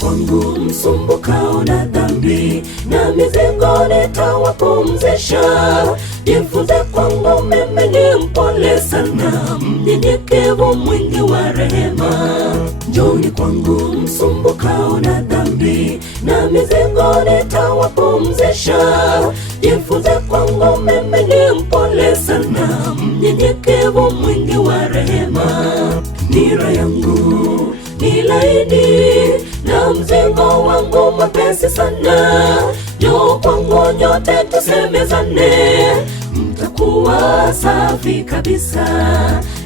kwangu msumbukao na dhambi, na mizigo nitawapumzisha. Jifunze kwangu mimi ni mpole sana, mnyenyekevu mwingi wa rehema. Njooni kwangu msumbukao na dhambi, na mizigo nitawapumzisha. Jifunze kwangu mimi ni mpole sana, mnyenyekevu mwingi wa rehema. Nira yangu ni laini na mzigo wangu mwepesi sana. Njoo kwangu nyote tusemezane, mtakuwa safi kabisa.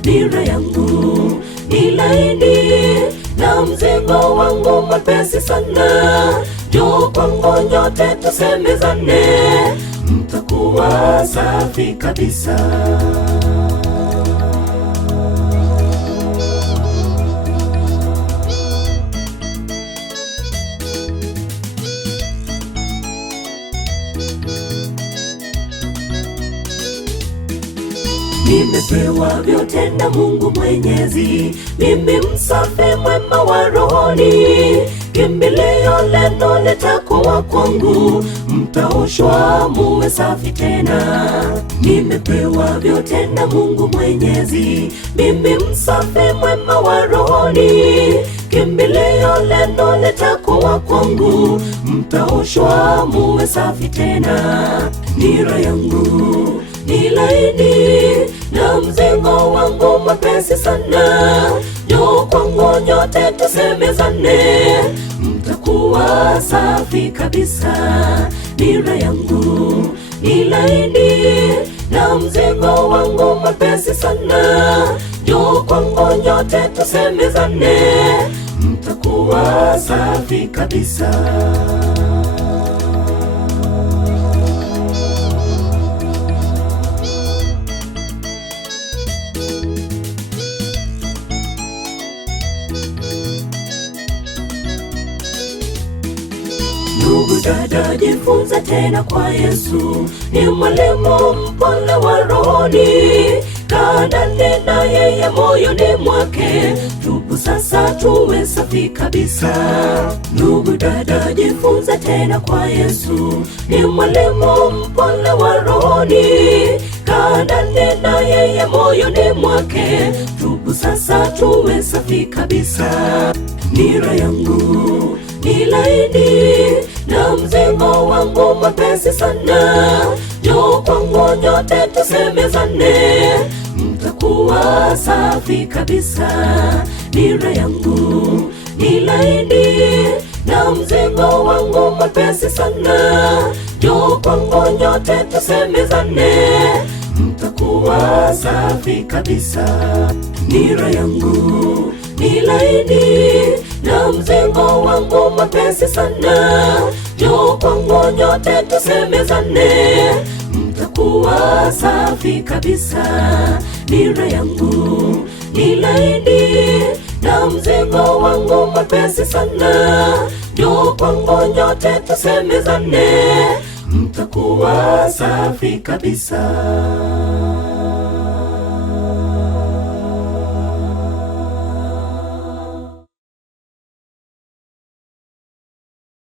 Nira yangu ni laini na mzigo wangu mwepesi sana. Njoo kwangu nyote tusemezane, mtakuwa safi kabisa. Nimepewa vyote na Mungu Mwenyezi, mimi msafi mwema wa rohoni. Kimbilio leno litakuwa kwangu, mtaoshwa muwe safi tena. Nimepewa vyote na Mungu Mwenyezi, mimi msafi mwema wa rohoni. Kimbilio leno litakuwa kwangu, mtaoshwa muwe safi tena. Nira yangu ni laini na mzigo wangu mwepesi sana. Njoo kwangu nyote tusemezane, mtakuwa safi kabisa. Nira yangu ni laini na mzigo wangu mwepesi sana. Njoo kwangu nyote tusemezane, mtakuwa safi kabisa. Ndugu dada, jifunze tena kwa Yesu, ni mwalimu mpole wa rohoni. Kaa ndani na yeye moyoni mwake, tubu sasa tuwe safi kabisa. Ndugu dada, jifunze tena kwa Yesu, ni mwalimu mpole wa rohoni. Kaa ndani na yeye moyoni mwake, tubu sasa tuwe safi kabisa. Nira yangu ni laini na mzigo wangu mwepesi sana. Njoo kwangu nyote tusemezane, mtakuwa safi kabisa. Nira yangu ni laini na mzigo wangu mwepesi sana. Njoo kwangu nyote tusemezane, mtakuwa safi kabisa. Nira yangu ni laini na mzigo wangu mwepesi sana. Njoo kwangu nyote tusemezane, mtakuwa safi kabisa. Nira yangu ni laini na mzigo wangu mwepesi sana. Njoo kwangu nyote tusemezane, mtakuwa safi kabisa.